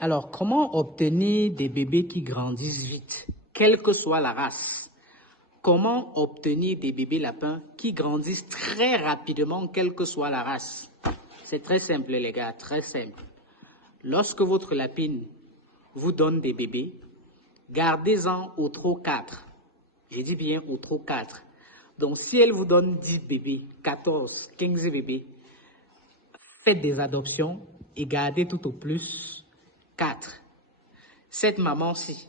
Alors, comment obtenir des bébés qui grandissent vite, quelle que soit la race? Comment obtenir des bébés lapins qui grandissent très rapidement, quelle que soit la race? C'est très simple, les gars, très simple. Lorsque votre lapine vous donne des bébés, gardez-en au trop 4. Je dis bien au trop 4. Donc, si elle vous donne 10 bébés, 14, 15 bébés, faites des adoptions et gardez tout au plus 4. Cette maman-ci,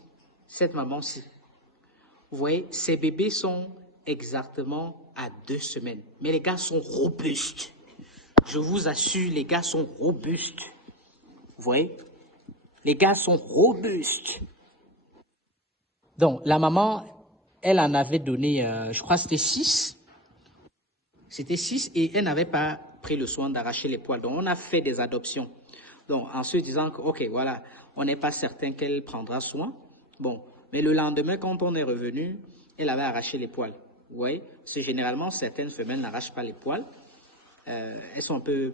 vous voyez, ces bébés sont exactement à 2 semaines. Mais les gars sont robustes. Je vous assure, les gars sont robustes. Vous voyez, les gars sont robustes. Donc, la maman, elle en avait donné, je crois que c'était 6. C'était 6 et elle n'avait pas pris le soin d'arracher les poils. Donc, on a fait des adoptions. Donc, en se disant que, OK, voilà, on n'est pas certain qu'elle prendra soin. Bon, mais le lendemain, quand on est revenu, elle avait arraché les poils. Vous voyez, c'est généralement, certaines femelles n'arrachent pas les poils. Elles sont un peu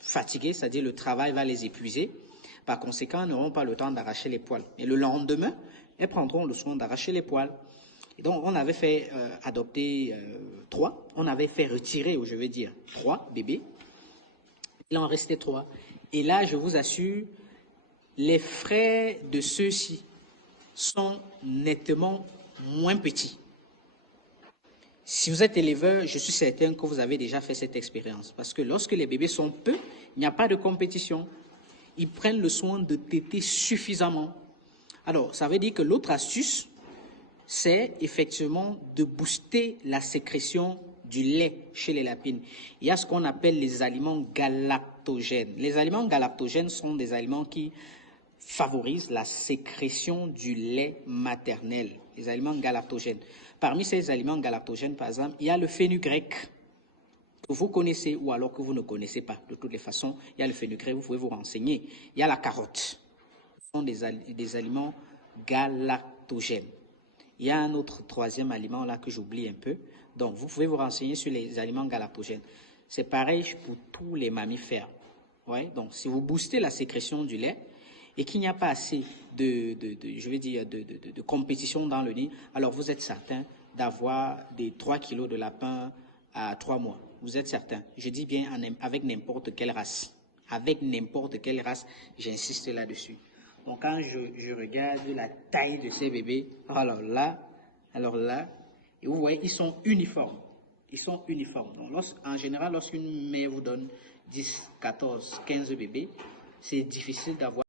fatiguées, c'est-à-dire le travail va les épuiser. Par conséquent, elles n'auront pas le temps d'arracher les poils. Et le lendemain, elles prendront le soin d'arracher les poils. Et donc, on avait fait adopter 3. On avait fait retirer, ou je veux dire, 3 bébés. Il en restait 3. Et là, je vous assure, les frais de ceux-ci sont nettement moins petits. Si vous êtes éleveur, je suis certain que vous avez déjà fait cette expérience. Parce que lorsque les bébés sont peu, il n'y a pas de compétition. Ils prennent le soin de téter suffisamment. Alors, ça veut dire que l'autre astuce, c'est effectivement de booster la sécrétion du lait chez les lapines. Il y a ce qu'on appelle les aliments galactogènes. Les aliments galactogènes sont des aliments qui favorisent la sécrétion du lait maternel. Les aliments galactogènes. Parmi ces aliments galactogènes, par exemple, il y a le fenugrec que vous connaissez ou alors que vous ne connaissez pas. De toutes les façons, il y a le fenugrec, vous pouvez vous renseigner. Il y a la carotte. Ce sont des aliments galactogènes. Il y a un autre troisième aliment là que j'oublie un peu. Donc, vous pouvez vous renseigner sur les aliments galactogènes. C'est pareil pour tous les mammifères. Ouais, donc, si vous boostez la sécrétion du lait et qu'il n'y a pas assez de compétition dans le nid, alors vous êtes certain d'avoir des 3 kilos de lapin à 3 mois. Vous êtes certain. Je dis bien avec n'importe quelle race. Avec n'importe quelle race, j'insiste là-dessus. Donc, quand je regarde la taille de ces bébés, alors là, et vous voyez, ils sont uniformes. Ils sont uniformes. Donc, en général, lorsqu'une mère vous donne 10, 14, 15 bébés, c'est difficile d'avoir